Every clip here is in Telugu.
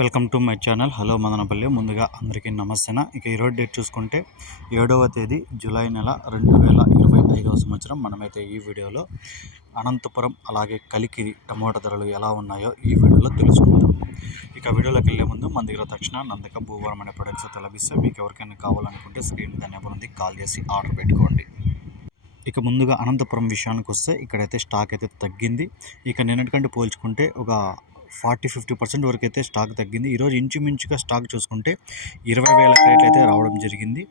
Welcome to my channel. Hello Madanapalli. ముందుగా అందరికీ నమస్తేన? ఇక ఈరోజు డేట్ చూసుకుంటే ఏడవ తేదీ జూలై నెల రెండు వేల ఇరవై ఐదవ సంవత్సరం. మనమైతే ఈ వీడియోలో అనంతపురం అలాగే కలికిరి టమోటా ధరలు ఎలా ఉన్నాయో ఈ వీడియోలో తెలుసుకుందాం. ఇక వీడియోలోకి వెళ్ళే ముందు మన దగ్గర తక్షణ నందక భూవరం అనే ప్రొడక్ట్స్ అయితే లభిస్తే మీకు ఎవరికైనా కావాలనుకుంటే స్క్రీన్ మీద నెంబర్ ఉంది. కాల్ చేసి ఆర్డర్ పెట్టుకోండి. ఇక ముందుగా అనంతపురం విషయానికి వస్తే ఇక్కడైతే స్టాక్ అయితే తగ్గింది. ఇక నిన్నటికంటే పోల్చుకుంటే ఒక ఫార్టీ ఫిఫ్టీ పర్సెంట్ వరకు అయితే స్టాక్ తగ్గింది. ఈరోజు ఇంచుమించుగా స్టాక్ చూసుకుంటే ఇరవై వేల క్రేట్లు అయితే రావడం జరిగింది.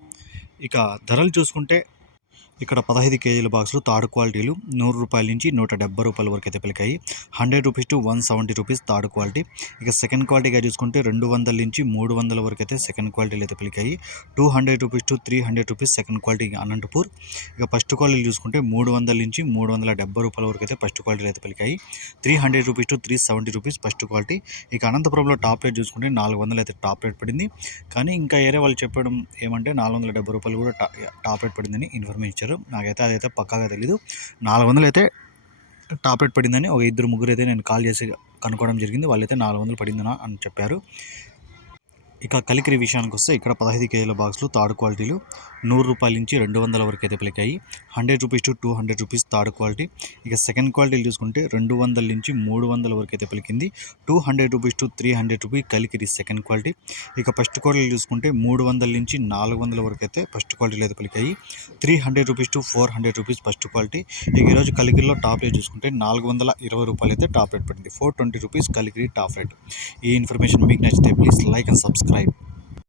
ఇక ధరలు చూసుకుంటే ఇక్కడ పదహైదు కేజీల బాక్సులు థర్డ్ క్వాలిటీలు నూరు రూపాయల నుంచి నూట డెబ్బై రూపాయల వరకు అయితే పలికాయి. Hundred rupees to one seventy rupees third quality. ఇక సెకండ్ క్వాలిటీగా చూసుకుంటే రెండు వందల నుంచి మూడు వందల వరకు అయితే సెకండ్ క్వాలిటీలు అయితే పలికాయి. Two hundred rupees to three hundred rupees second quality Anantapur. ఇక ఫస్ట్ క్వాలిటీ చూసుకుంటే మూడు వందల నుంచి మూడు వందల డెబ్బై రూపాయల వరకు అయితే ఫస్ట్ క్వాలిటీలు అయితే పలికాయి. Three hundred rupees to three seventy rupees first quality. ఇక అనంతపురంలో టాప్ రేట్ చూసుకుంటే నాలుగు వందలు అయితే టాప్ రేట్ పడింది. కానీ ఇంకా ఏరే వాళ్ళు చెప్పడం ఏమంటే నాలుగు వందల డెబ్బై రూపాయలు కూడా టాప్ రేట్ పడిందని ఇన్ఫర్మేషన్ ఇచ్చారు. నాకైతే అదైతే పక్కాగా తెలీదు. నాలుగు వందలు అయితే టాప్ రేట్ పడిందని ఒక ఇద్దరు ముగ్గురు అయితే నేను కాల్ చేసి కనుక్కోవడం జరిగింది. వాళ్ళైతే నాలుగు వందలు పడిందనా అని చెప్పారు. ఇక కలికిరి విషయానికి వస్తే ఇక్కడ పదహైదు కేజీల బాక్సులు థర్డ్ క్వాలిటీలు నూరు రూపాయల నుంచి రెండు వందల వరకు అయితే పలికాయి. Hundred rupees to two hundred rupees third quality. ఇక సెకండ్ క్వాలిటీలు చూసుకుంటే రెండు వందల నుంచి మూడు వందల వరకు అయితే పలికింది. Two hundred rupees to three hundred rupees Kalikiri second quality. ఇక ఫస్ట్ క్వాలిటీలు చూసుకుంటే మూడు వందల నుంచి నాలుగు వందల వరకు అయితే ఫస్ట్ క్వాలిటీలు అయితే పలికాయి. Three hundred rupees to four hundred rupees first quality. ఇక ఈరోజు కలికిరిలో టాప్ రేట్ చూసుకుంటే నాలుగు వందల ఇరవై రూపాయలు అయితే టాప్ రేట్ పడింది four twenty rupees Kalikiri top rate. ఈ ఇన్ఫర్మేషన్ మీకు నచ్చితే please like and subscribe Right.